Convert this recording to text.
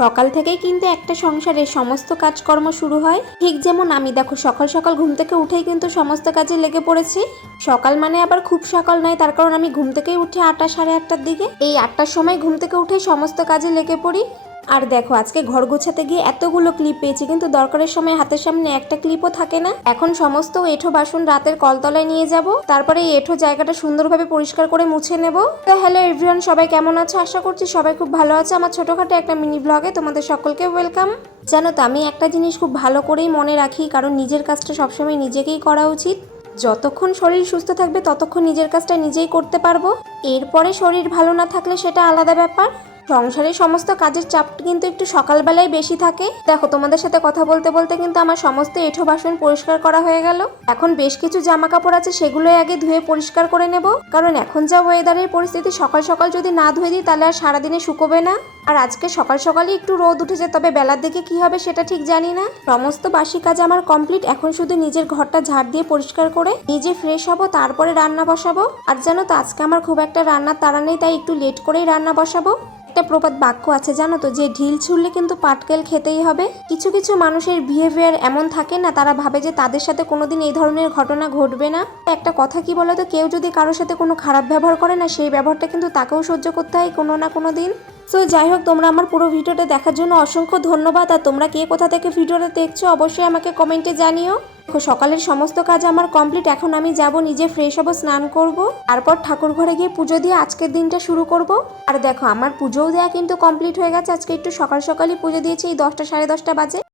সকাল থেকেই কিন্তু একটা সংসারের সমস্ত কাজকর্ম শুরু হয়। ঠিক যেমন আমি দেখো সকাল সকাল ঘুম থেকে উঠেই কিন্তু সমস্ত কাজে লেগে পড়েছি। সকাল মানে আবার খুব সকাল নয়, তার কারণ আমি ঘুম থেকেই উঠি 8টা সাড়ে 8টার দিকে। এই 8টার সময় ঘুম থেকে উঠেই সমস্ত কাজে লেগে পড়ি। আর দেখো আজকে ঘর গোছাতে গিয়ে এতগুলো ক্লিপ পেয়েছি, কিন্তু দরকারের সময় হাতের সামনে একটা ক্লিপও থাকে না। এখন সমস্ত এঁঠো বাসন রাতের কলতলায় নিয়ে যাব, তারপরে এই এঁঠো জায়গাটা সুন্দরভাবে পরিষ্কার করে মুছে নেব। তো হ্যালো এভরিওয়ান, সবাই কেমন আছো? আশা করছি সবাই খুব ভালো আছে। আমার ছোটখাটো একটা মিনি ব্লগে তোমাদের সকলকে ওয়েলকাম। জানো তো, আমি একটা জিনিস খুব ভালো করেই মনে রাখি, কারণ নিজের কাজটা সবসময় নিজেকেই করা উচিত। যতক্ষণ শরীর সুস্থ থাকবে ততক্ষণ নিজের কাজটা নিজেই করতে পারবো। এরপরে শরীর ভালো না থাকলে সেটা আলাদা ব্যাপার। সংসারের সমস্ত কাজের চাপ কিন্তু একটু সকালবেলায় বেশি থাকে। দেখো তোমাদের সাথে কথা বলতে বলতে কিন্তু আমার সমস্ত এঁঠো বাসন পরিষ্কার করা হয়ে গেল। এখন বেশ কিছু জামা কাপড় আছে, সেগুলোই আগে ধুয়ে পরিষ্কার করে নেব, কারণ এখন যা ওয়েদারের পরিস্থিতি, সকাল সকাল যদি না ধুয়ে দিই তাহলে আর সারাদিনে শুকোবে না। আর আজকে সকাল সকালই একটু রোদ উঠেছে, তবে বেলার দিকে কি হবে সেটা ঠিক জানি না। সমস্ত বাসি কাজ আমার কমপ্লিট। এখন শুধু নিজের ঘরটা ঝাড় দিয়ে পরিষ্কার করে নিজে ফ্রেশ হব, তারপরে রান্না বসাবো। আর জানো তো, আজকে আমার খুব একটা রান্নার তাড়া নেই, তাই একটু লেট করেই রান্না বসাবো। একটা প্রবাদ বাক্য আছে জানো তো, যে ঢিল ছুঁড়লে কিন্তু পাটকেল খেতেই হবে। কিছু কিছু মানুষের বিহেভিয়ার এমন থাকে না, তারা ভাবে যে তাদের সাথে কোনোদিন এই ধরনের ঘটনা ঘটবে না। একটা কথা কি বলতো, কেউ যদি কারোর সাথে কোনো খারাপ ব্যবহার করে না, সেই ব্যবহারটা কিন্তু তাকেও সহ্য করতে হয় কোনো না কোনো দিন। সো যাই হোক, তোমরা আমার পুরো ভিডিওটা দেখার জন্য অসংখ্য ধন্যবাদ। আর তোমরা কে কোথা থেকে ভিডিওটা দেখছো অবশ্যই আমাকে কমেন্টে জানিও। দেখো সকালের সমস্ত কাজ আমার কমপ্লিট। এখন আমি যাব, নিজে ফ্রেশ হব, স্নান করব, তারপর ঠাকুর ঘরে গিয়ে পুজো দিয়ে আজকের দিনটা শুরু করব। আর দেখো আমার পুজোও দেওয়া কিন্তু কমপ্লিট হয়ে গেছে। আজকে একটু সকাল সকালই পুজো দিয়েছি, এই 10টা সাড়ে 10টা বাজে।